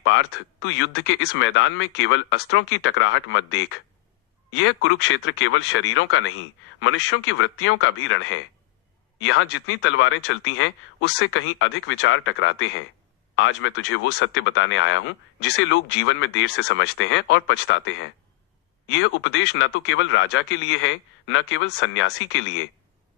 पार्थ, तू युद्ध के इस मैदान में केवल अस्त्रों की टकराहट मत देख। यह कुरुक्षेत्र केवल शरीरों का नहीं, मनुष्यों की वृत्तियों का भी रण है। यहाँ जितनी तलवारें चलती हैं, उससे कहीं अधिक विचार टकराते हैं। आज मैं तुझे वो सत्य बताने आया हूँ जिसे लोग जीवन में देर से समझते हैं और पछताते हैं। यह उपदेश न तो केवल राजा के लिए है, न केवल सन्यासी के लिए।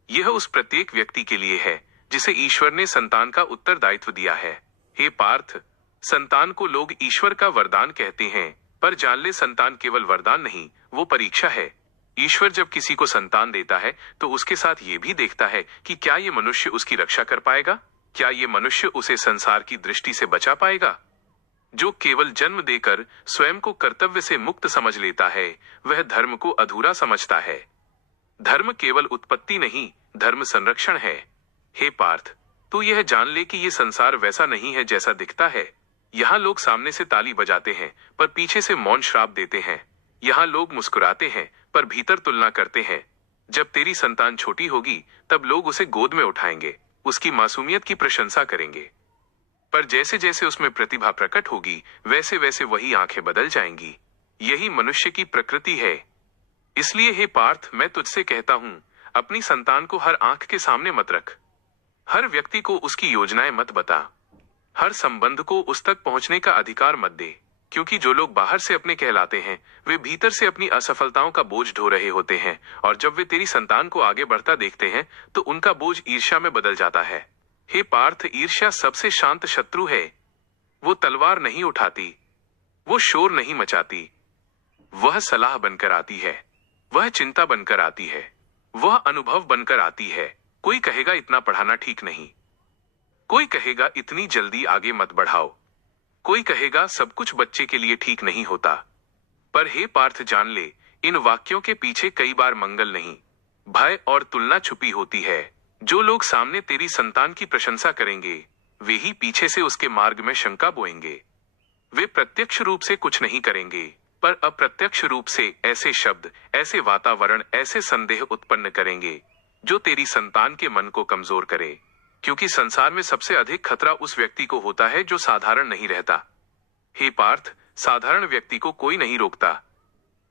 यह उस प्रत्येक व्यक्ति के लिए है जिसे ईश्वर ने संतान का उत्तरदायित्व दिया है। हे पार्थ, संतान को लोग ईश्वर का वरदान कहते हैं, पर जान ले, संतान केवल वरदान नहीं, वो परीक्षा है। ईश्वर जब किसी को संतान देता है तो उसके साथ ये भी देखता है कि क्या ये मनुष्य उसकी रक्षा कर पाएगा, क्या ये मनुष्य उसे संसार की दृष्टि से बचा पाएगा। जो केवल जन्म देकर स्वयं को कर्तव्य से मुक्त समझ लेता है, वह धर्म को अधूरा समझता है। धर्म केवल उत्पत्ति नहीं, धर्म संरक्षण है। हे पार्थ, तू यह जान ले कि ये संसार वैसा नहीं है जैसा दिखता है। यहाँ लोग सामने से ताली बजाते हैं पर पीछे से मौन श्राप देते हैं। यहाँ लोग मुस्कुराते हैं पर भीतर तुलना करते हैं। जब तेरी संतान छोटी होगी तब लोग उसे गोद में उठाएंगे, उसकी मासूमियत की प्रशंसा करेंगे। पर जैसे जैसे उसमें प्रतिभा प्रकट होगी, वैसे वैसे वही आंखें बदल जाएंगी। यही मनुष्य की प्रकृति है। इसलिए हे पार्थ, मैं तुझसे कहता हूं, अपनी संतान को हर आंख के सामने मत रख। हर व्यक्ति को उसकी योजनाएं मत बता। हर संबंध को उस तक पहुंचने का अधिकार मत दे, क्योंकि जो लोग बाहर से अपने कहलाते हैं, वे भीतर से अपनी असफलताओं का बोझ ढो रहे होते हैं। और जब वे तेरी संतान को आगे बढ़ता देखते हैं तो उनका बोझ ईर्ष्या में बदल जाता है। हे पार्थ, ईर्ष्या सबसे शांत शत्रु है। वो तलवार नहीं उठाती, वो शोर नहीं मचाती, वह सलाह बनकर आती है, वह चिंता बनकर आती है, वह अनुभव बनकर आती है। कोई कहेगा इतना पढ़ाना ठीक नहीं, कोई कहेगा इतनी जल्दी आगे मत बढ़ाओ, कोई कहेगा सब कुछ बच्चे के लिए ठीक नहीं होता। पर हे पार्थ, जान ले, इन वाक्यों के पीछे कई बार मंगल नहीं, भय और तुलना छुपी होती है। जो लोग सामने तेरी संतान की प्रशंसा करेंगे, वे ही पीछे से उसके मार्ग में शंका बोएंगे। वे प्रत्यक्ष रूप से कुछ नहीं करेंगे, पर अप्रत्यक्ष रूप से ऐसे शब्द, ऐसे वातावरण, ऐसे संदेह उत्पन्न करेंगे जो तेरी संतान के मन को कमजोर करे। क्योंकि संसार में सबसे अधिक खतरा उस व्यक्ति को होता है जो साधारण नहीं रहता। हे पार्थ, साधारण व्यक्ति को कोई नहीं रोकता।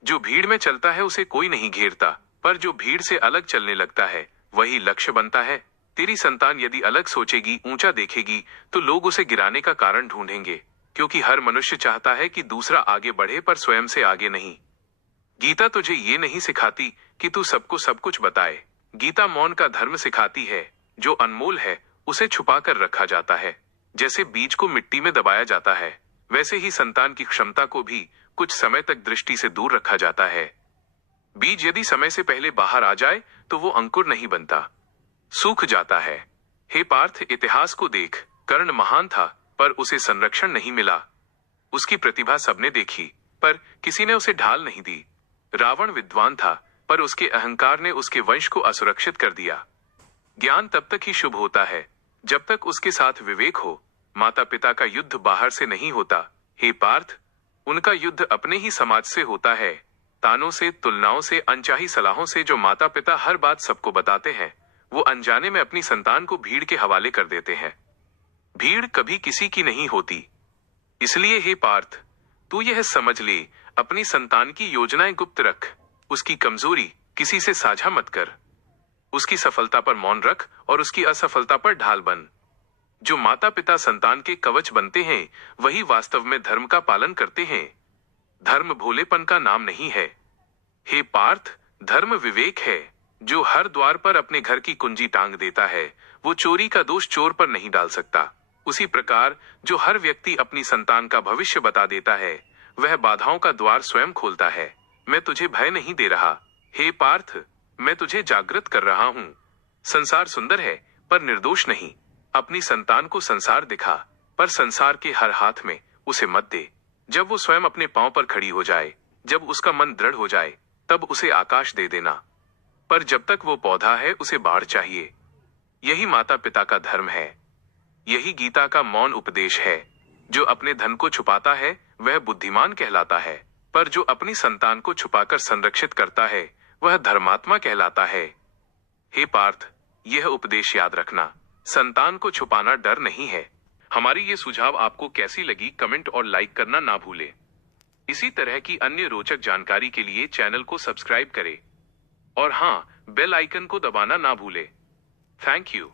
जो भीड़ में चलता है उसे कोई नहीं घेरता, पर जो भीड़ से अलग चलने लगता है वही लक्ष्य बनता है। तेरी संतान यदि अलग सोचेगी, ऊंचा देखेगी, तो लोग उसे गिराने का कारण ढूंढेंगे, क्योंकि हर मनुष्य चाहता है कि दूसरा आगे बढ़े पर स्वयं से आगे नहीं। गीता तुझे ये नहीं सिखाती कि तू सबको सब कुछ बताए। गीता मौन का धर्म सिखाती है। जो अनमोल है उसे छुपाकर रखा जाता है। जैसे बीज को मिट्टी में दबाया जाता है, वैसे ही संतान की क्षमता को भी कुछ समय तक दृष्टि से दूर रखा जाता है। बीज यदि समय से पहले बाहर आ जाए तो वो अंकुर नहीं बनता, सूख जाता है। हे पार्थ, इतिहास को देख। कर्ण महान था पर उसे संरक्षण नहीं मिला। उसकी प्रतिभा सबने देखी पर किसी ने उसे ढाल नहीं दी। रावण विद्वान था पर उसके अहंकार ने उसके वंश को असुरक्षित कर दिया। ज्ञान तब तक ही शुभ होता है जब तक उसके साथ विवेक हो। माता पिता का युद्ध बाहर से नहीं होता। हे पार्थ, उनका युद्ध अपने ही समाज से होता है। तानों से, तुलनाओं से, अनचाही सलाहों से जो माता पिता हर बात सबको बताते हैं, वो अनजाने में अपनी संतान को भीड़ के हवाले कर देते हैं। भीड़ कभी किसी की नहीं होती। इसलिए हे पार्थ, तू यह समझ ले, अपनी संतान की योजनाएं गुप्त रख। उसकी कमजोरी किसी से साझा मत कर। उसकी सफलता पर मौन रख और उसकी असफलता पर ढाल बन। जो माता पिता संतान के कवच बनते हैं, वही वास्तव में धर्म का पालन करते हैं। धर्म भोलेपन का नाम नहीं है। हे पार्थ, धर्म विवेक है। जो हर द्वार पर अपने घर की कुंजी टांग देता है, वो चोरी का दोष चोर पर नहीं डाल सकता। उसी प्रकार जो हर व्यक्ति अपनी संतान का भविष्य बता देता है, वह बाधाओं का द्वार स्वयं खोलता है। मैं तुझे भय नहीं दे रहा। हे पार्थ, मैं तुझे जागृत कर रहा हूं। संसार सुंदर है पर निर्दोष नहीं। अपनी संतान को संसार दिखा, पर संसार के हर हाथ में उसे मत दे। जब वो स्वयं अपने पांव पर खड़ी हो जाए, जब उसका मन दृढ़ हो जाए, तब उसे आकाश दे देना। पर जब तक वो पौधा है, उसे बाढ़ चाहिए। यही माता पिता का धर्म है। यही गीता का मौन उपदेश है। जो अपने धन को छुपाता है वह बुद्धिमान कहलाता है, पर जो अपनी संतान को छुपाकर संरक्षित करता है वह धर्मात्मा कहलाता है। हे पार्थ, यह उपदेश याद रखना। संतान को छुपाना डर नहीं है, हमारी ये सुझाव आपको कैसी लगी, कमेंट और लाइक करना ना भूलें। इसी तरह की अन्य रोचक जानकारी के लिए चैनल को सब्सक्राइब करें और हाँ, बेल आइकन को दबाना ना भूलें। Thank you.